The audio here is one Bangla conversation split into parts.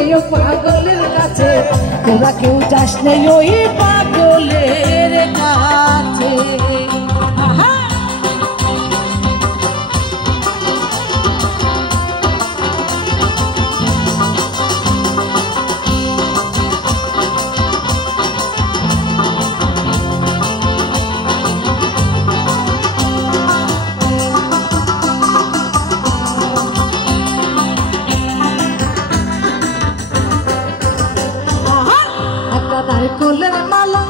নেই পাগলের কাছে, তোরা কেউ যাস নেই ওই পাগলের কাছে। নারকলের মালা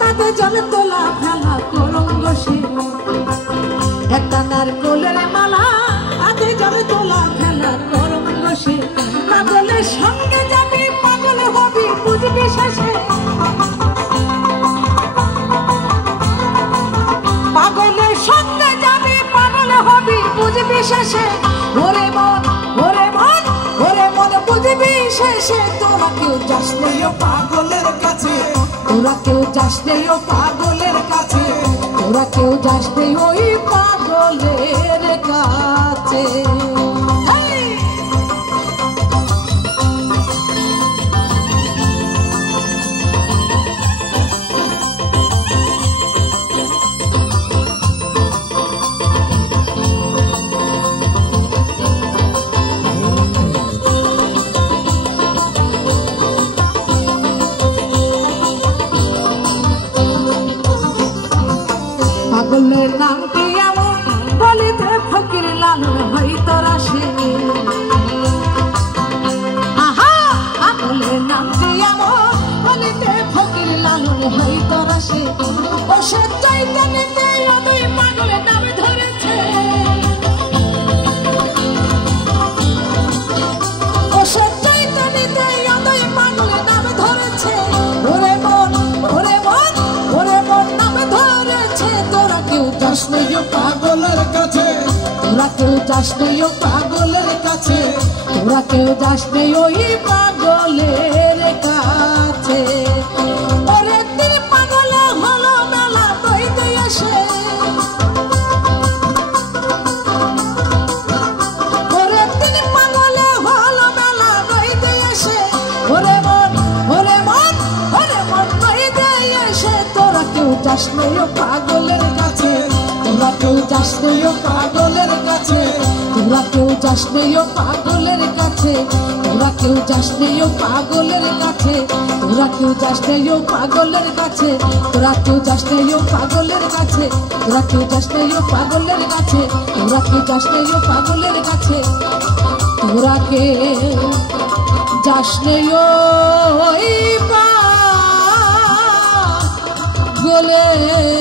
তাতে জলে তোলা ফেলা করঙ্গ শিলা, একটা নারকলের মালা তাতে জলে তোলা ফেলা করঙ্গ শিলা। পাগলের সঙ্গে যাবি পাগল হবি বুঝবি শেষে, পাগলের সঙ্গে যাবি পাগল হবি বুঝবি শেষে। ওরে মন ওরে মন ওরে মন বুঝবি শেষে, তোরা কেউ যাস নেই পাগলের কাছে, তোরা কেউ যাস নেই ও পাগলের কাছে, তোরা কেউ যাস নেই ওই পাগলের কাছে। পাগলের নাম কি এমন বলিতে ফকির লালন হয়তো রাশে, আহা পাগলের নাম কি এমন বলিতে ফকির লালন হয়তো রাশে। ও সে চাইতে আমি পাগলের নাম ধরেছে, ও সে চাইতে আমি পাগলের নাম ধরেছে। ওরে মন ওরে মন ওরে মন নাম ধরেছে, তোরা কেউ যাস নেই পাগলের কাছে, তোরা কেউ যাস নেই পাগলের কাছে, তোরা কেউ যাস নেই ওই পাগলের কাছে। ওরে তিনি পাগল হলো মেলা দইতে এসে, ওরে তিনি পাগল হলো মেলা দইতে এসে। ওরে মন ওরে মন ওরে মন দইতে এসে, তোরা কেউ যাস নেই পাগলের কাছে, তোরা কেউ যাস নেই পাগলের কাছে, তোরা কেউ যাস নেই পাগলের কাছে, তোরা কেউ যাস নেই পাগলের কাছে, তোরা কেউ যাস নেই পাগলের কাছে, তোরা কেউ যাস নেই পাগলের কাছে, তোরা কেউ যাস নেই পাগলের কাছে, তোরা কেউ যাস নেই পাগলের কাছে, তোরা কেউ যাস নেই পাগলের